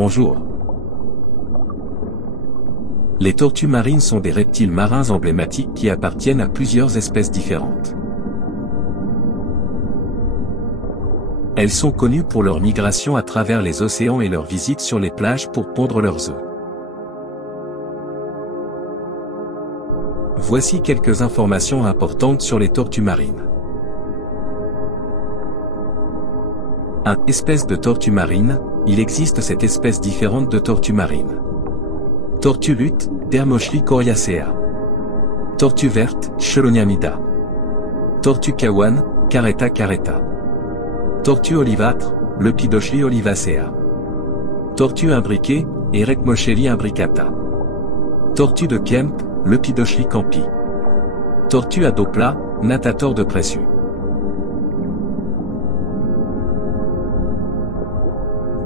Bonjour. Les tortues marines sont des reptiles marins emblématiques qui appartiennent à plusieurs espèces différentes. Elles sont connues pour leur migration à travers les océans et leur visite sur les plages pour pondre leurs œufs. Voici quelques informations importantes sur les tortues marines. 1. Espèce de tortue marine, il existe 7 espèces différentes de tortues marines. Tortue luth, Dermochli coriacea. Tortue verte, Cheloniamida. Tortue kawan, Caretta caretta. Tortue olivâtre, Lepidochli olivacea. Tortue imbriquée, Eretmocheli imbricata. Tortue de Kemp, Lepidochli campi. Tortue à dos plat, Natator de Pressu.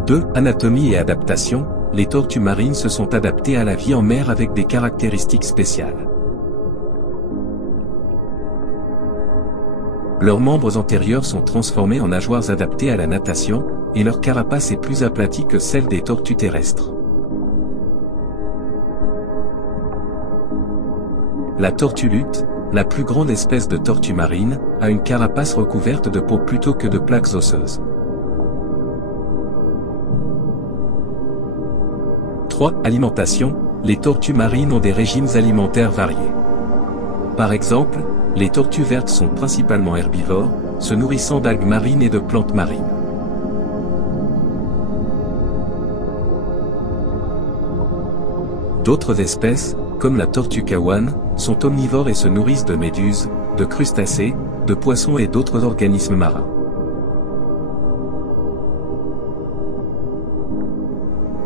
2. Anatomie et adaptation, les tortues marines se sont adaptées à la vie en mer avec des caractéristiques spéciales. Leurs membres antérieurs sont transformés en nageoires adaptées à la natation, et leur carapace est plus aplatie que celle des tortues terrestres. La tortue luth, la plus grande espèce de tortue marine, a une carapace recouverte de peau plutôt que de plaques osseuses. 3. Alimentation, les tortues marines ont des régimes alimentaires variés. Par exemple, les tortues vertes sont principalement herbivores, se nourrissant d'algues marines et de plantes marines. D'autres espèces, comme la tortue kawan, sont omnivores et se nourrissent de méduses, de crustacés, de poissons et d'autres organismes marins.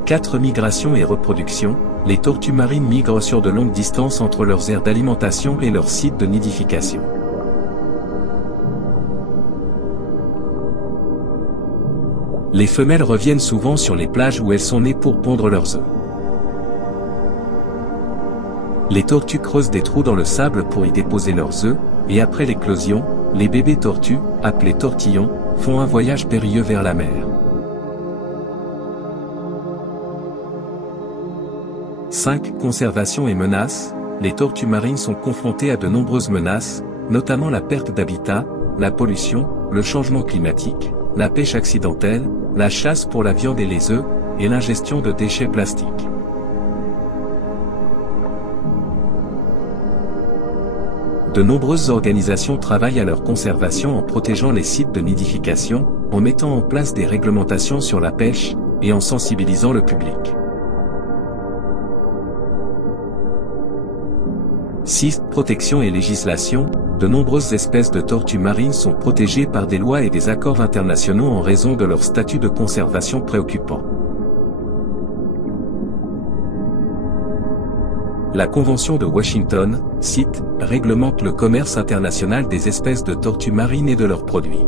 4. Migration et reproduction, les tortues marines migrent sur de longues distances entre leurs aires d'alimentation et leurs sites de nidification. Les femelles reviennent souvent sur les plages où elles sont nées pour pondre leurs œufs. Les tortues creusent des trous dans le sable pour y déposer leurs œufs, et après l'éclosion, les bébés tortues, appelés tortillons, font un voyage périlleux vers la mer. 5. Conservation et menaces, les tortues marines sont confrontées à de nombreuses menaces, notamment la perte d'habitat, la pollution, le changement climatique, la pêche accidentelle, la chasse pour la viande et les œufs, et l'ingestion de déchets plastiques. De nombreuses organisations travaillent à leur conservation en protégeant les sites de nidification, en mettant en place des réglementations sur la pêche, et en sensibilisant le public. 6. Protection et législation, de nombreuses espèces de tortues marines sont protégées par des lois et des accords internationaux en raison de leur statut de conservation préoccupant. La Convention de Washington, CITE, réglemente le commerce international des espèces de tortues marines et de leurs produits.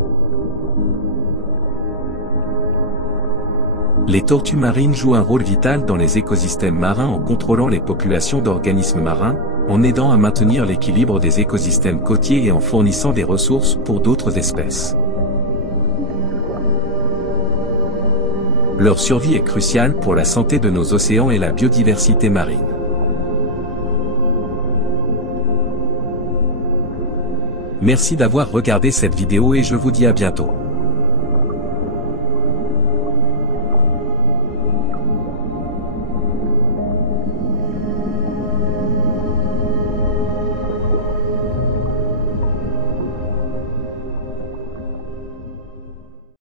Les tortues marines jouent un rôle vital dans les écosystèmes marins en contrôlant les populations d'organismes marins, en aidant à maintenir l'équilibre des écosystèmes côtiers et en fournissant des ressources pour d'autres espèces. Leur survie est cruciale pour la santé de nos océans et la biodiversité marine. Merci d'avoir regardé cette vidéo et je vous dis à bientôt.